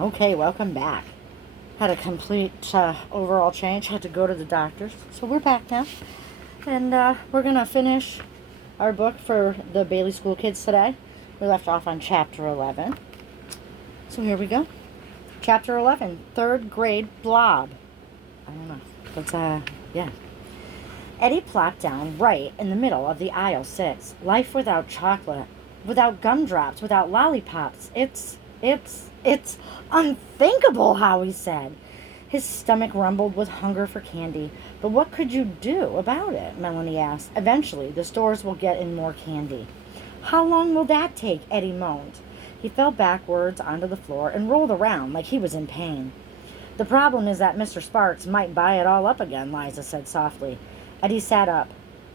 Okay, welcome back. Had a complete overall change. Had to go to the doctor. So we're back now. And we're going to finish our book for the Baliey School kids today. We left off on chapter 11. So here we go. Chapter 11, third grade blob. I don't know. But, yeah. Eddie plopped down right in the middle of the aisle 6. Life without chocolate, without gumdrops, without lollipops. It's unthinkable, Howie said. His stomach rumbled with hunger for candy. But what could you do about it? Melanie asked. Eventually, the stores will get in more candy. How long will that take? Eddie moaned. He fell backwards onto the floor and rolled around like he was in pain. The problem is that Mr. Sparks might buy it all up again, Liza said softly. Eddie sat up.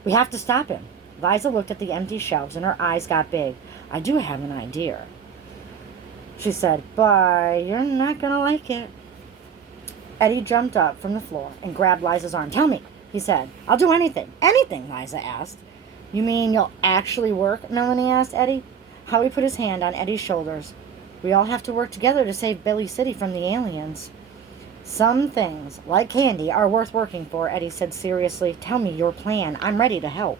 We have to stop him. Liza looked at the empty shelves and her eyes got big. I do have an idea, she said, but you're not going to like it. Eddie jumped up from the floor and grabbed Liza's arm. Tell me, he said. I'll do anything. Anything, Liza asked. You mean you'll actually work? Melanie asked Eddie. Howie put his hand on Eddie's shoulders. We all have to work together to save Baliey City from the aliens. Some things, like candy, are worth working for, Eddie said seriously. Tell me your plan. I'm ready to help.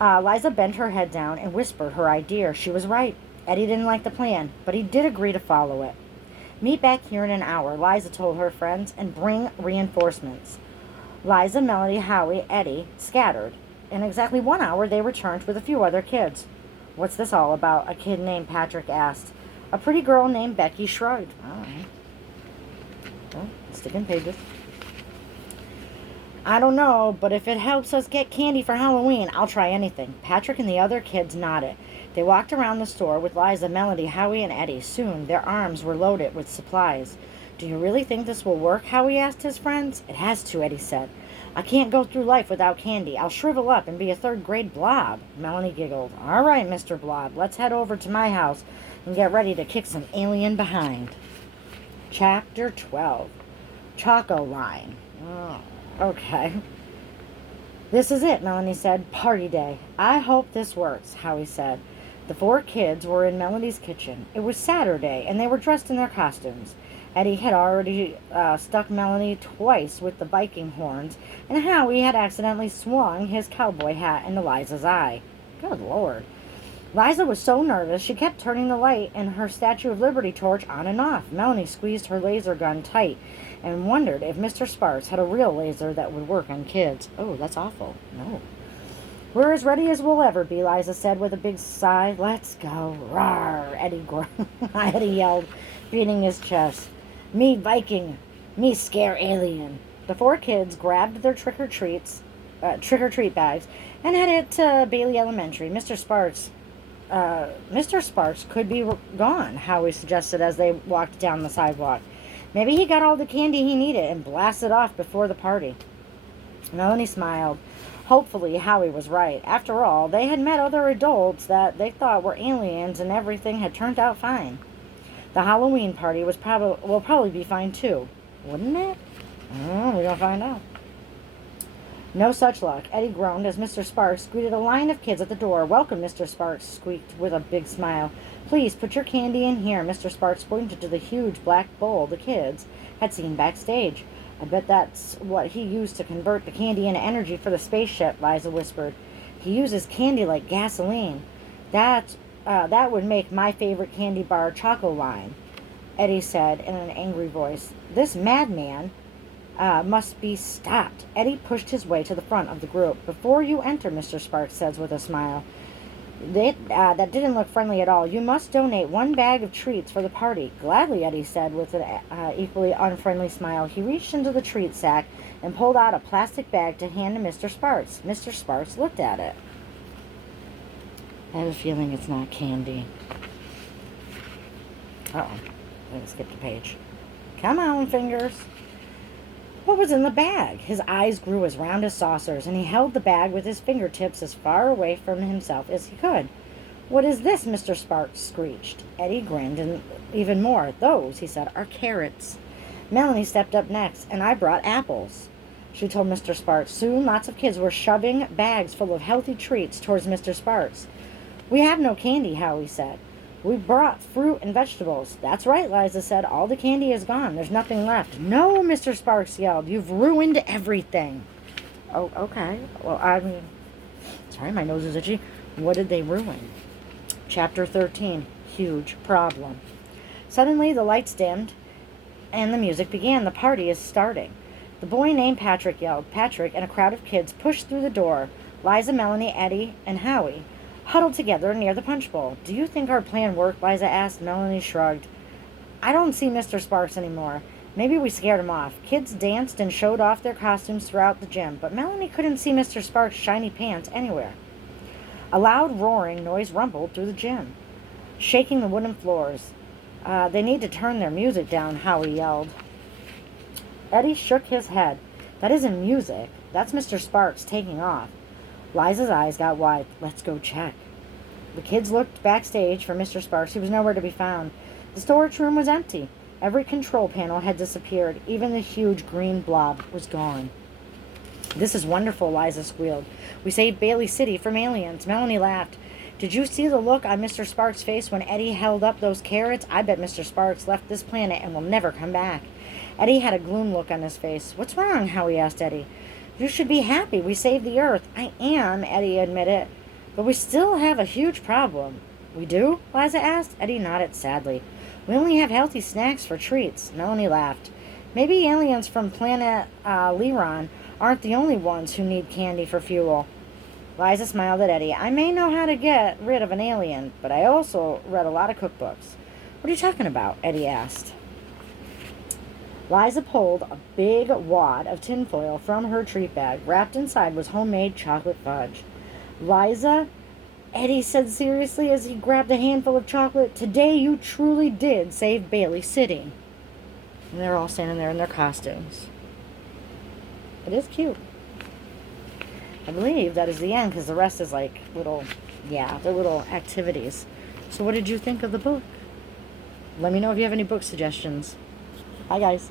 Liza bent her head down and whispered her idea. She was right. Eddie didn't like the plan, but he did agree to follow it. Meet back here in an hour, Liza told her friends, and bring reinforcements. Liza, Melody, Howie, Eddie scattered. In exactly 1 hour, they returned with a few other kids. What's this all about? A kid named Patrick asked. A pretty girl named Becky shrugged. All right. Well, sticking pages. I don't know, but if it helps us get candy for Halloween, I'll try anything. Patrick and the other kids nodded. They walked around the store with Liza, Melody, Howie, and Eddie. Soon, their arms were loaded with supplies. Do you really think this will work? Howie asked his friends. It has to, Eddie said. I can't go through life without candy. I'll shrivel up and be a third-grade blob. Melanie giggled. All right, Mr. Blob, let's head over to my house and get ready to kick some alien behind. Chapter 12. Choco Line. Oh, okay. This is it, Melanie said. Party day. I hope this works, Howie said. The 4 kids were in Melanie's kitchen. It was Saturday, and they were dressed in their costumes. Eddie had already stuck Melanie twice with the Viking horns, and Howie had accidentally swung his cowboy hat into Liza's eye. Good Lord. Liza was so nervous she kept turning the light in her Statue of Liberty torch on and off. Melanie squeezed her laser gun tight and wondered if Mr. Sparks had a real laser that would work on kids. Oh, that's awful. No. We're as ready as we'll ever be, Liza said with a big sigh. Let's go. Rawr, Eddie yelled, beating his chest. Me Viking. Me scare alien. The 4 kids grabbed their trick-or-treat bags and headed to Baliey Elementary. Mr. Sparks could be gone, Howie suggested as they walked down the sidewalk. Maybe he got all the candy he needed and blasted off before the party. Melanie smiled. Hopefully, Howie was right. After all, they had met other adults that they thought were aliens and everything had turned out fine. The Halloween party will probably be fine too. Wouldn't it? We're going to find out. No such luck. Eddie groaned as Mr. Sparks greeted a line of kids at the door. Welcome, Mr. Sparks squeaked with a big smile. Please put your candy in here. Mr. Sparks pointed to the huge black bowl the kids had seen backstage. I bet that's what he used to convert the candy into energy for the spaceship, Liza whispered. He uses candy like gasoline. That would make my favorite candy bar Choco Line, Eddie said in an angry voice. This madman must be stopped. Eddie pushed his way to the front of the group. Before you enter, Mr. Sparks said with a smile. That didn't look friendly at all. You must donate 1 bag of treats for the party. Gladly, Eddie said with an equally unfriendly smile. He reached into the treat sack and pulled out a plastic bag to hand to Mr. Sparks. Mr. Sparks looked at it. I have a feeling it's not candy. Uh-oh. I'm going to skip the page. Come on, fingers. What was in the bag? His eyes grew as round as saucers, and he held the bag with his fingertips as far away from himself as he could. What is this? Mr. Sparks screeched. Eddie grinned and even more. Those, he said, are carrots. Melanie stepped up next, and I brought apples, she told Mr. Sparks. Soon lots of kids were shoving bags full of healthy treats towards Mr. Sparks. We have no candy, Howie said. We brought fruit and vegetables. That's right, Liza said. All the candy is gone. There's nothing left. No, Mr. Sparks yelled. You've ruined everything. Oh, okay. Well, I mean, sorry, my nose is itchy. What did they ruin? Chapter 13. Huge problem. Suddenly, the lights dimmed, and the music began. The party is starting. The boy named Patrick yelled. Patrick and a crowd of kids pushed through the door. Liza, Melanie, Eddie, and Howie huddled together near the punch bowl. Do you think our plan worked? Liza asked. Melanie shrugged. I don't see Mr. Sparks anymore. Maybe we scared him off. Kids danced and showed off their costumes throughout the gym, but Melanie couldn't see Mr. Sparks' shiny pants anywhere. A loud roaring noise rumbled through the gym, shaking the wooden floors. They need to turn their music down, Howie yelled. Eddie shook his head. That isn't music. That's Mr. Sparks taking off. Liza's eyes got wide. Let's go check. The kids looked backstage for Mr. Sparks. He was nowhere to be found. The storage room was empty. Every control panel had disappeared. Even the huge green blob was gone. This is wonderful, Liza squealed. We saved Baliey City from aliens. Melanie laughed. Did you see the look on Mr. Sparks' face when Eddie held up those carrots? I bet Mr. Sparks left this planet and will never come back. Eddie had a gloom look on his face. What's wrong? Howie asked Eddie. You should be happy. We saved the Earth. I am, Eddie admitted. But we still have a huge problem. We do? Liza asked. Eddie nodded sadly. We only have healthy snacks for treats. Melanie laughed. Maybe aliens from planet Lyron aren't the only ones who need candy for fuel. Liza smiled at Eddie. I may know how to get rid of an alien, but I also read a lot of cookbooks. What are you talking about? Eddie asked. Liza pulled a big wad of tinfoil from her treat bag. Wrapped inside was homemade chocolate fudge. Liza, Eddie said seriously as he grabbed a handful of chocolate, today you truly did save Baliey City. And they're all standing there in their costumes. It is cute. I believe that is the end because the rest is like they're little activities. So what did you think of the book? Let me know if you have any book suggestions. Bye, guys.